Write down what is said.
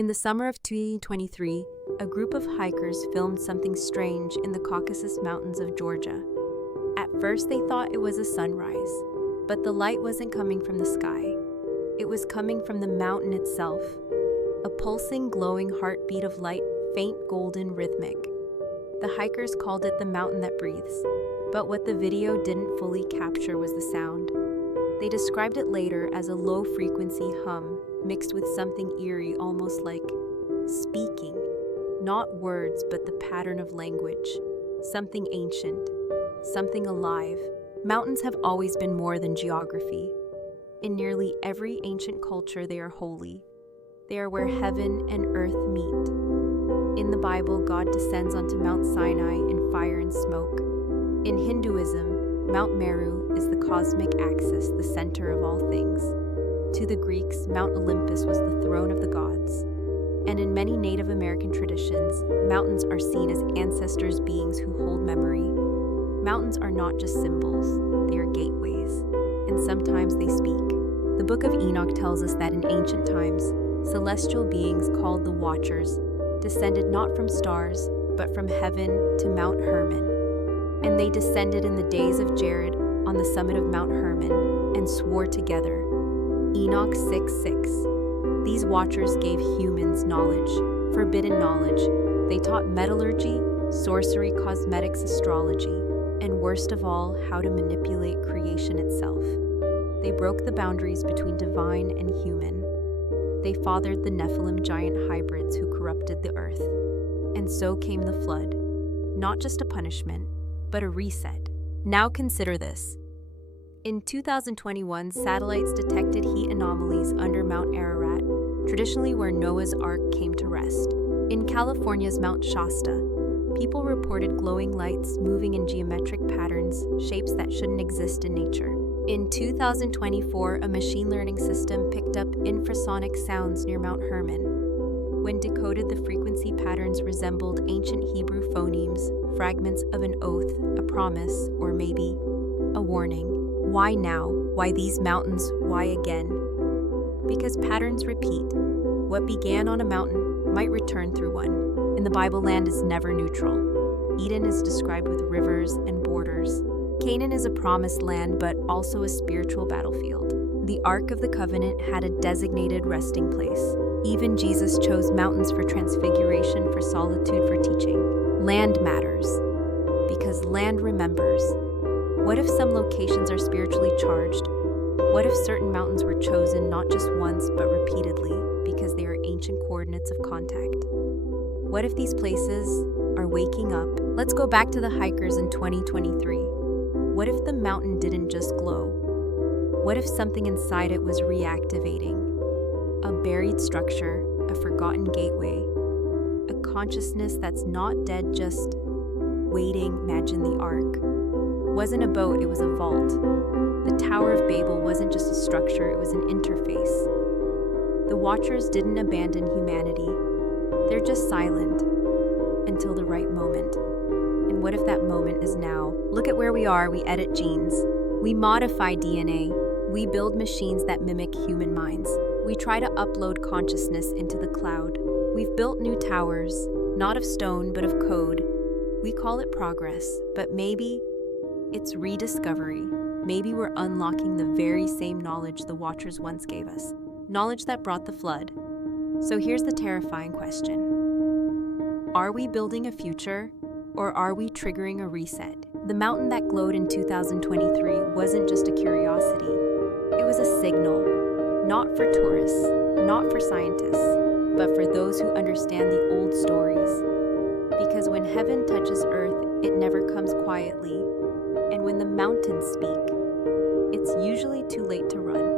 In the summer of 2023, a group of hikers filmed something strange in the Caucasus Mountains of Georgia. At first, they thought it was a sunrise, but the light wasn't coming from the sky. It was coming from the mountain itself. A pulsing, glowing heartbeat of light, faint, golden, rhythmic. The hikers called it the mountain that breathes, but what the video didn't fully capture was the sound. They described it later as a low-frequency hum mixed with something eerie, almost like speaking. Not words, but the pattern of language. Something ancient, something alive. Mountains have always been more than geography. In nearly every ancient culture, they are holy. They are where heaven and earth meet. In the Bible, God descends onto Mount Sinai in fire and smoke. In Hinduism, Mount Meru is the cosmic axis, the center of all things. To the Greeks, Mount Olympus was the throne of the gods. And in many Native American traditions, mountains are seen as ancestors, beings who hold memory. Mountains are not just symbols, they are gateways, and sometimes they speak. The Book of Enoch tells us that in ancient times, celestial beings called the Watchers descended not from stars, but from heaven to Mount Hermon. And they descended in the days of Jared on the summit of Mount Hermon and swore together. Enoch 6:6. These Watchers gave humans knowledge, forbidden knowledge. They taught metallurgy, sorcery, cosmetics, astrology, and worst of all, how to manipulate creation itself. They broke the boundaries between divine and human. They fathered the Nephilim giant hybrids who corrupted the earth. And so came the flood. Not just a punishment, but a reset. Now consider this. In 2021, satellites detected heat anomalies under Mount Ararat, traditionally where Noah's Ark came to rest. In California's Mount Shasta, people reported glowing lights moving in geometric patterns, shapes that shouldn't exist in nature. In 2024, a machine learning system picked up infrasonic sounds near Mount Hermon. When decoded, the frequency patterns resembled ancient Hebrew phonemes, fragments of an oath, a promise, or maybe a warning. Why now? Why these mountains? Why again? Because patterns repeat. What began on a mountain might return through one. In the Bible, land is never neutral. Eden is described with rivers and borders. Canaan is a promised land, but also a spiritual battlefield. The Ark of the Covenant had a designated resting place. Even Jesus chose mountains for transfiguration, for solitude, for teaching. Land matters, because land remembers. What if some locations are spiritually charged? What if certain mountains were chosen not just once, but repeatedly, because they are ancient coordinates of contact? What if these places are waking up? Let's go back to the hikers in 2023. What if the mountain didn't just glow? What if something inside it was reactivating? A buried structure, a forgotten gateway, a consciousness that's not dead, just waiting. Imagine the Ark. Wasn't a boat, it was a vault. The Tower of Babel wasn't just a structure, it was an interface. The Watchers didn't abandon humanity. They're just silent until the right moment. And what if that moment is now? Look at where we are. We edit genes. We modify DNA. We build machines that mimic human minds. We try to upload consciousness into the cloud. We've built new towers, not of stone, but of code. We call it progress, but maybe it's rediscovery. Maybe we're unlocking the very same knowledge the Watchers once gave us. Knowledge that brought the flood. So here's the terrifying question. Are we building a future, or are we triggering a reset? The mountain that glowed in 2023 wasn't just a curiosity. It was a signal, not for tourists, not for scientists, but for those who understand the old stories. Because when heaven touches earth, it never comes quietly. And when the mountains speak, it's usually too late to run.